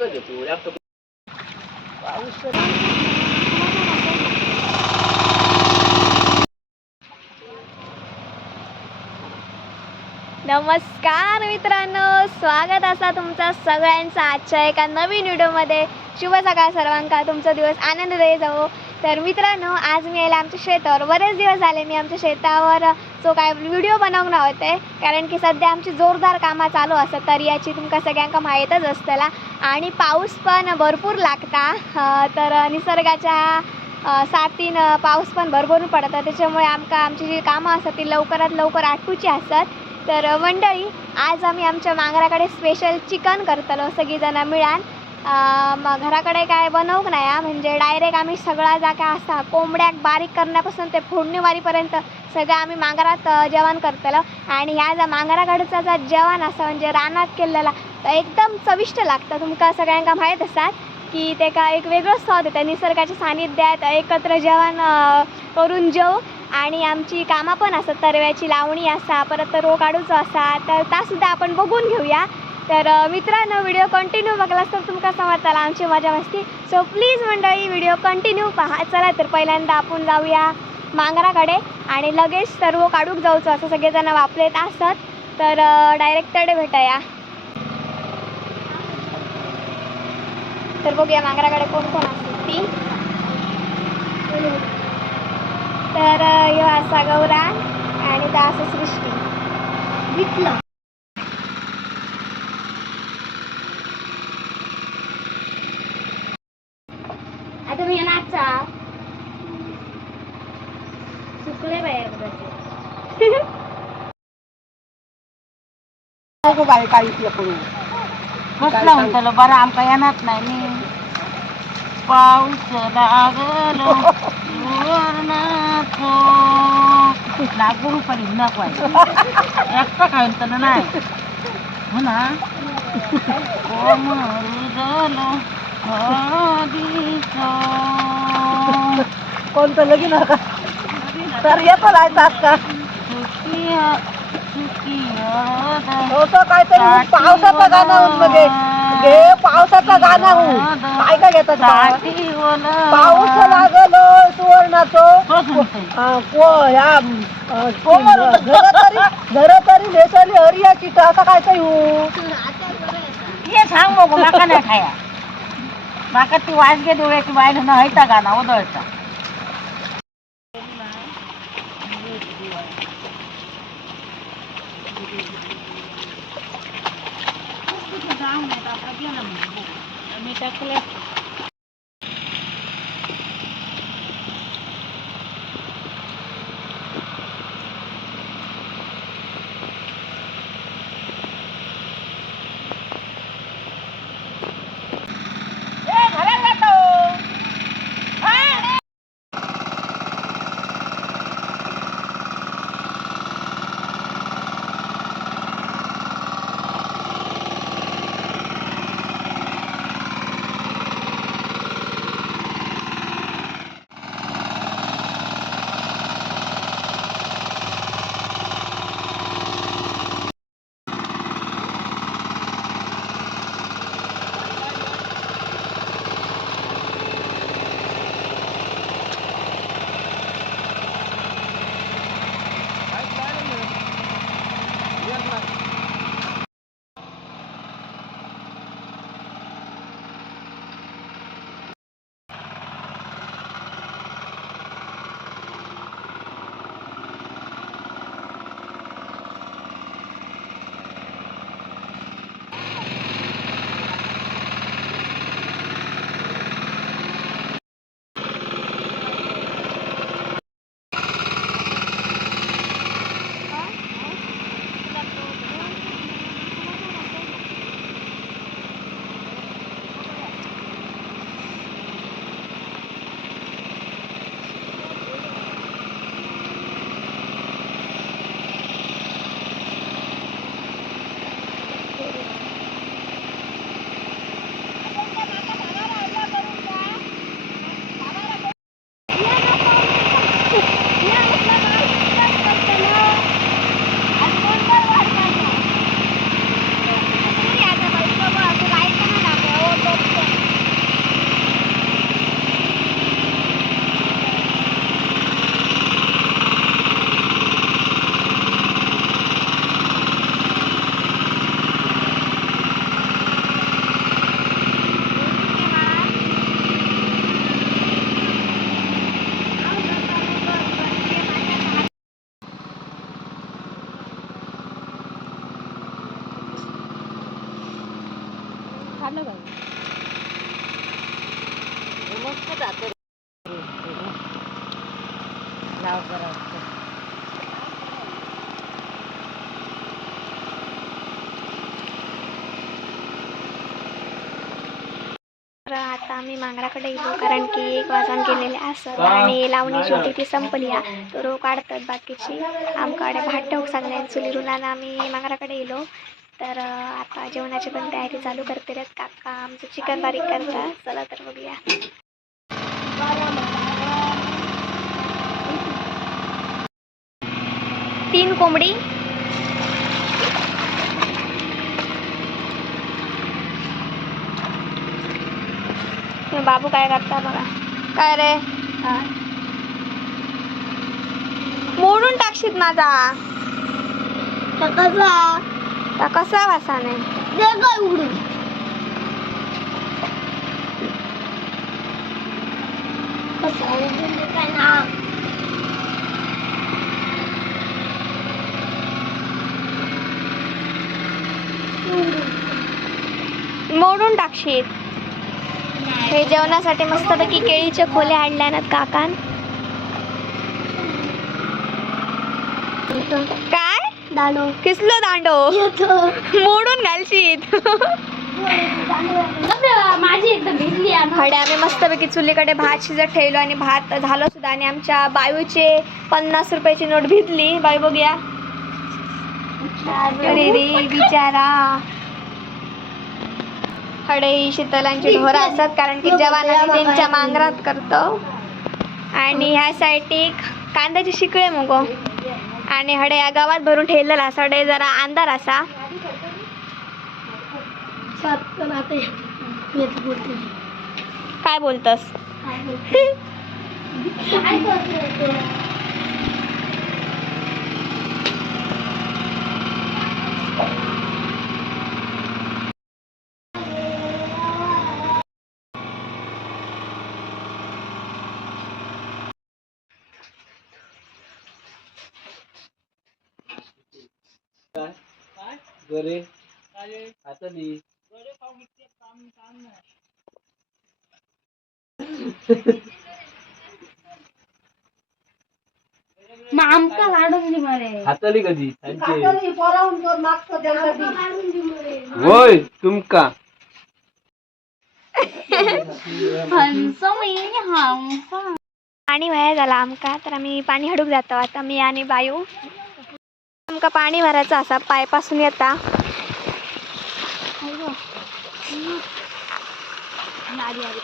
जास्तच येतो जास्त नमस्कार मित्रांनो स्वागत असा तुमचा सगळ्यांचा आजच्या एका नवीन व्हिडिओमध्ये. शुभ सकाळ सर्वांका. तुमचा दिवस आनंददायी जावो. तर मित्रांनो आज मी यायला आमच्या शेतावर. बरेच दिवस झाले मी आमच्या शेतावर जो काय व्हिडिओ बनवणार होते. कारण की सध्या आमची जोरदार कामं चालू असतात तर याची तुमका सगळ्यांका माहीतच असतला. आणि पाऊस पण भरपूर लागता तर निसर्गाच्या साथीन पाऊस पण भरभरून पडता. त्याच्यामुळे आमका आमची जी कामं असतात ती लवकरात लवकर आटपूची असतात. तर मंडळी आज आम्ही आमच्या मांगराकडे स्पेशल चिकन करतलो सगळीजणं मिळान. मग घराकडे काय बनवूक नाही म्हणजे डायरेक्ट आम्ही सगळा जा काय असा कोंबड्याक बारीक करण्यापासून ते फोडणीवारीपर्यंत सगळं आम्ही मांगरात जेवण करतलो. आणि ह्या जा मांगराकडचा जा जेवण असं म्हणजे रानात केलेला तर एकदम चविष्ट लागतं. तुमका सगळ्यांका माहीत असतात की ते का एक वेगळंच स्वाद येतं. निसर्गाच्या सानिध्यात एकत्र जेवण करून जेव आणि आमची कामं पण असतात. तरव्याची लावणी असा परत रो काढूचो असा तर तासुद्धा आपण बघून घेऊया. तर मित्रांनो व्हिडिओ कंटिन्यू बघलास तर तुमका समजताला आमची मजा मस्ती. सो प्लीज मंडळी व्हिडिओ कंटिन्यू पहा. चला तर पहिल्यांदा आपण जाऊया मांगराकडे आणि लगेच सर्व काढूक जाऊचो. असं सगळेजण वापरत असतात तर डायरेक्ट भेटूया भेटाया. तर बघूया मांगराकडे कोण कोण असतात ती. तर ह्यो असा गौरान आणि त्या असं सृष्टी. कसला म्हणतो बरं आमका येणार नाही मी. पाऊस लागलो. लागू पडी नको एकटा खाऊन तर नाही. हो ना. कोणतं लगीन तर येतो लायतात का होतं काहीतरी पावसाचं गाणं होऊन मध्ये म्हणजे. घे पावसाचं गाणं होऊन काय काय घेतात पाऊस लागल सुवर्णाचो. हा, को घर तरी घर तरी नेसली हरिया चिटा असं काय तरी होऊ? ये सांग बघू माका नाही खाया. माका ती वाजगे डोळ्याची बायल न हयता गाणं ओदळता. मी तर आता आम्ही मांगराकडे येतो कारण की एक वाजून गेलेले असत आणि लावणीची होती ती संपली या तर रोग काढतात बाकीची. आमकडे भात ठेवूक सांगले चुलीरून आणि आम्ही मांगराकडे येलो. तर आता जेवणाची पण तयारी चालू करते रे काका. आमचं चिकन बारीक करतात. चला तर बघूया. तीन कोंबडी. बाबू काय करता बघा. काय रे? मोडून टाकशीत माझा. कसा? कसा वासाने उघडून. मोडून टाकशीत. हे जेवणासाठी मस्तपैकी केळीचे खोले आणल्यानत काकान. काय? दांडो. किसलो दांडो? मोडून घालशीत माझी एकदम भिजली हडे आम्ही मस्तपैकी चुलीकडे भात शिजत ठेवलो आणि भात झालं सुद्धा आणि आमच्या बायूचे पन्नास रुपयाची नोट भिजली बाई बघूया. अरे रे बिचारा. हडे ही शीतलांची ढोरं असतात कारण की जवान आम्ही त्यांच्या मांगरात करतो. आणि ह्या साईडची कांद्याचे शिकळे मुगो. आणि हडे या गावात भरून ठेवलेला असा. हडे जरा अंधार असा. काय बोलतस? गरे हाताली मग आमका काढून दे मरे. हाताली कधी? पोराहून तो होय तुमका. हंस महिने हंस. पाणी व्हाया झाला आमका तर आम्ही पाणी हडूक जातो. आता मी आणि बायू. आमका पाणी भरायचं असा? पायपासून येता.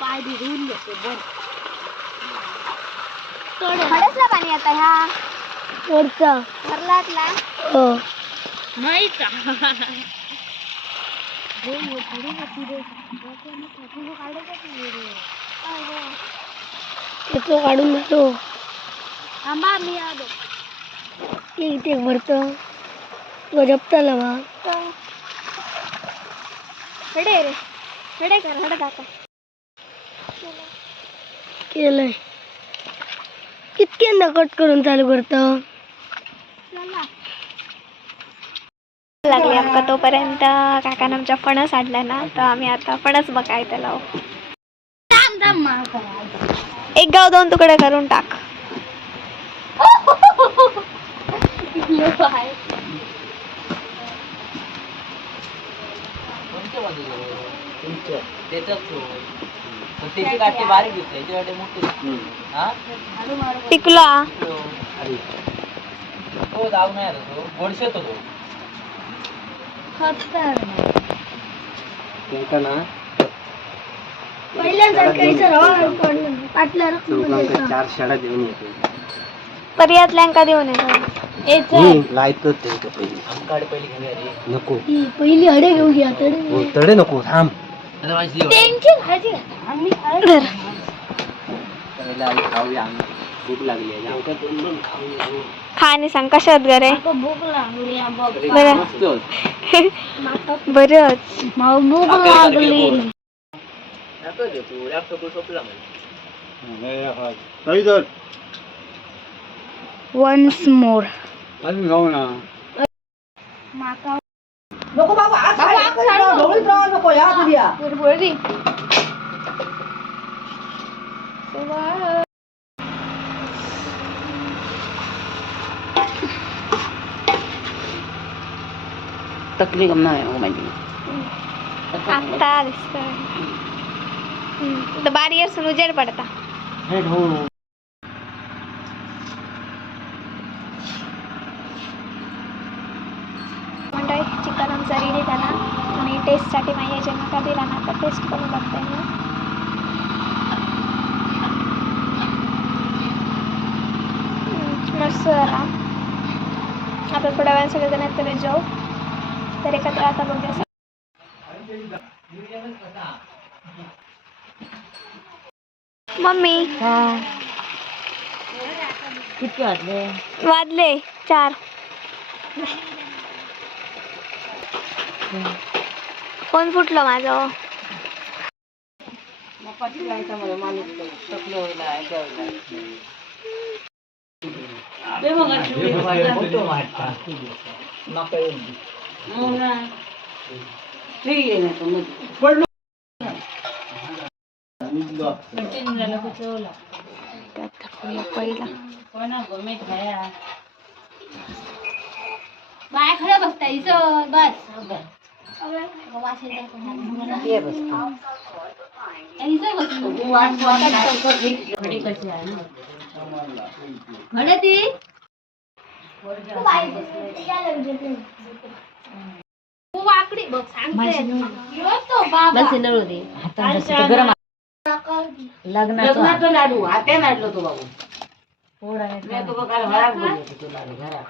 पाय भिजवून घेते बर. हडसला पाणी आता ह्या? वरचा. भरलातला नाही का? तो काढून जातो थांबा मी आलो. इथे भरतो तो जपताला बा. हडे रे. हडे कर हड काका केलंय. कितक्यांदा कट करून चालू करतो. लागली आमका तोपर्यंत. काकानं आमच्या फणस आणल्या ना तर आम्ही आता फणस बघायचं लावू एक गाव दोन तुकडे करून टाक. कोणत्या बाजूला तुमच्या त्याच्याच पण त्याची काठी बारीक दिसते याच्याकडे मोठी. हा टिकला. तो जाऊ नाही रे तो गोडशेत होतो त्यांका ना चार शाळा देऊन येतो पर्यातल्यांका देऊन येतो लायतो त्यांका पहिले. आमकाडे पहिली घेऊया रे. नको. पहिली हडे घेऊन घ्या हो, तडे नको थांब. आता माझी जेवण. त्यांची भाजी आम्ही पहिला आम्ही खाऊया. आम्ही भूक लागली आहे. आमका दोन दोन खाऊन येऊ. खा आणि सांग कशात घरे भूक लागली आहे बघ. तरी बरं. मस्त. होत. बरंच. मला भूक लागली. तू. लॅपटॉप सोपला वन्स मोर अजून खाऊ ना. माका नको बाबा आज नको. तुझ्या बुरबुरी तकलीफ नाही हो माझी आता दिसतंय. हम्म, तर बारी असून उजेड पडता. हो मंडळी चिकन आमचा रेडी झाला आणि टेस्टसाठी माझ्या जन्मका दिला ना तर टेस्ट करून बघते मी. हम्म, मस्त झाला. आता थोड्या वेळाने सगळेजण तरी जाऊ. तर एकत्र आता बघूया. मम्मी. किती वाजले? वाजले चार. कोण फुटलं माझं? त्यात टाकूया पहिला बाय खरं बसता इथं बस. वास येतो. इथं बस. घडे ती तू वाकडी बघ सांगते ह्यो तो बाबा लग्नाचं लाडू हात्या नाडलो तो बाबू मी तुका काल घरात बोललो होतो तुला घरात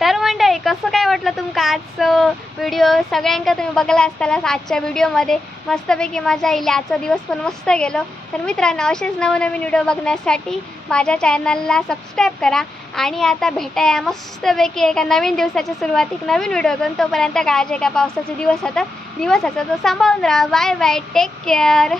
तर मंडळी कसं काय वाटलं तुमका आजचं व्हिडिओ सगळ्यांका तुम्ही बघला असताना आजच्या व्हिडिओमध्ये मस्तपैकी मजा येईल आजचा दिवस पण मस्त गेलो. तर मित्रांनो असेच नवनवीन व्हिडिओ बघण्यासाठी माझ्या चॅनलला सबस्क्राईब करा. आणि आता भेटाया मस्तपैकी एका नवीन दिवसाच्या सुरुवातीक नवीन व्हिडिओ करून तोपर्यंत काळजी का पावसाचे दिवस होता दिवस होता तो सांभाळून राहा. Bye bye take care